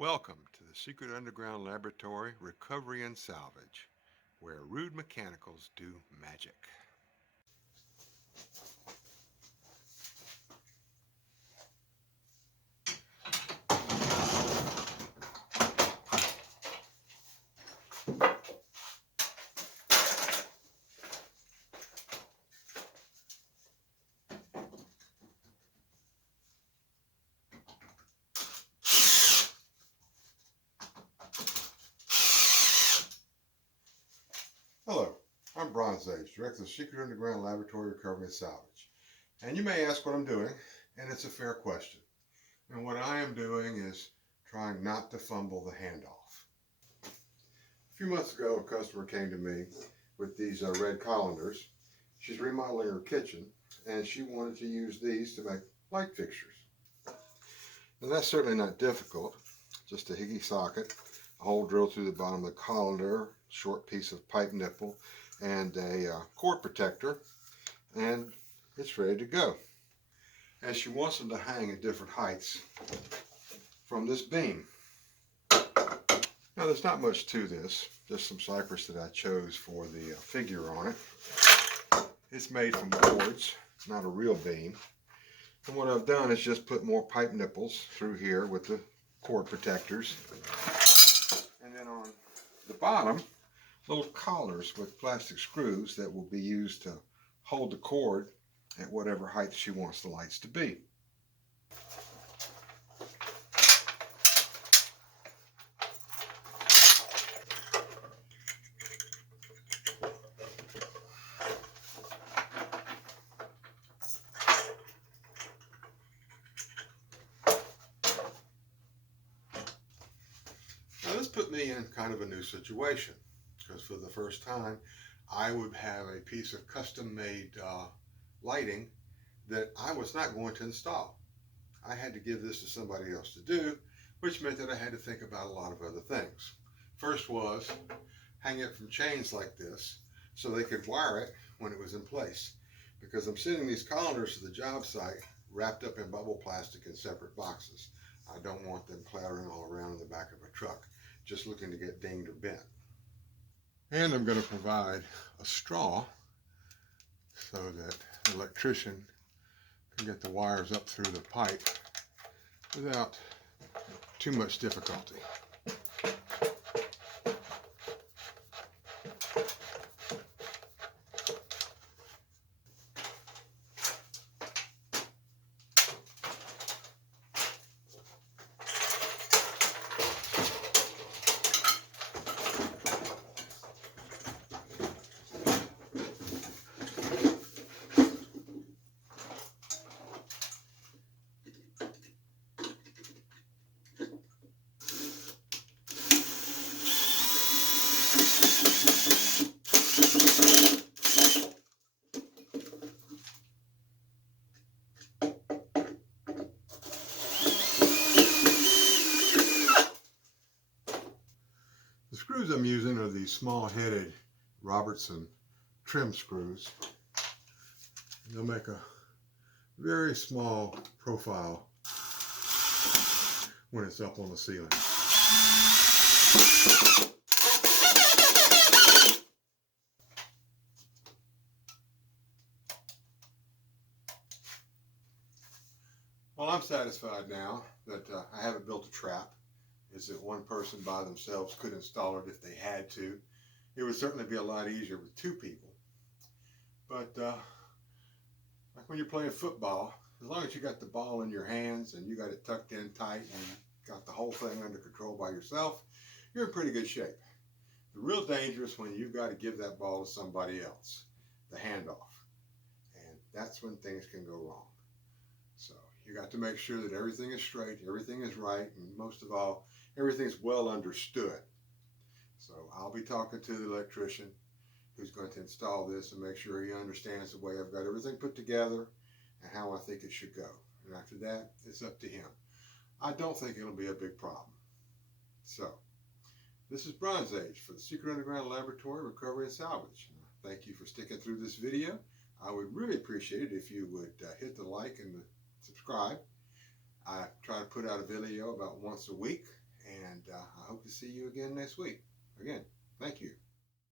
Welcome to the Secret Underground Laboratory Recovery and Salvage, where rude mechanicals do magic. Hello, I'm Bronze Age, Director of the Secret Underground Laboratory Recovery and Salvage. And you may ask what I'm doing, and it's a fair question. And what I am doing is trying not to fumble the handoff. A few months ago, a customer came to me with these red colanders. She's remodeling her kitchen, and she wanted to use these to make light fixtures. Now that's certainly not difficult. Just a Higgy socket, a hole drilled through the bottom of the colander, short piece of pipe nipple, and a cord protector, and it's ready to go. And she wants them to hang at different heights from this beam. Now there's not much to this, just some cypress that I chose for the figure on it. It's made from boards, not a real beam. And what I've done is just put more pipe nipples through here with the cord protectors. And then on the bottom, little collars with plastic screws that will be used to hold the cord at whatever height she wants the lights to be. Now this put me in kind of a new situation, because for the first time I would have a piece of custom-made lighting that I was not going to install. I had to give this to somebody else to do, which meant that I had to think about a lot of other things. First was hang it from chains like this so they could wire it when it was in place, because I'm sending these colanders to the job site wrapped up in bubble plastic in separate boxes. I don't want them clattering all around in the back of a truck, just looking to get dinged or bent. And I'm going to provide a straw so that the electrician can get the wires up through the pipe without too much difficulty. The screws I'm using are these small-headed Robertson trim screws. They'll make a very small profile when it's up on the ceiling. Well, I'm satisfied now that I haven't built a trap. Is that one person by themselves could install it if they had to. It would certainly be a lot easier with two people. But like when you're playing football, as long as you got the ball in your hands and you got it tucked in tight and got the whole thing under control by yourself, you're in pretty good shape. The real danger is when you've got to give that ball to somebody else, the handoff. And that's when things can go wrong. So you got to make sure that everything is straight, everything is right, and most of all, everything's well understood. So I'll be talking to the electrician who's going to install this and make sure he understands the way I've got everything put together and how I think it should go. And after that, it's up to him. I don't think it'll be a big problem. So, this is Bronze Age for the Secret Underground Laboratory Recovery and Salvage. Thank you for sticking through this video. I would really appreciate it if you would hit the like and the subscribe. I try to put out a video about once a week, And I hope to see you again next week. Again, thank you.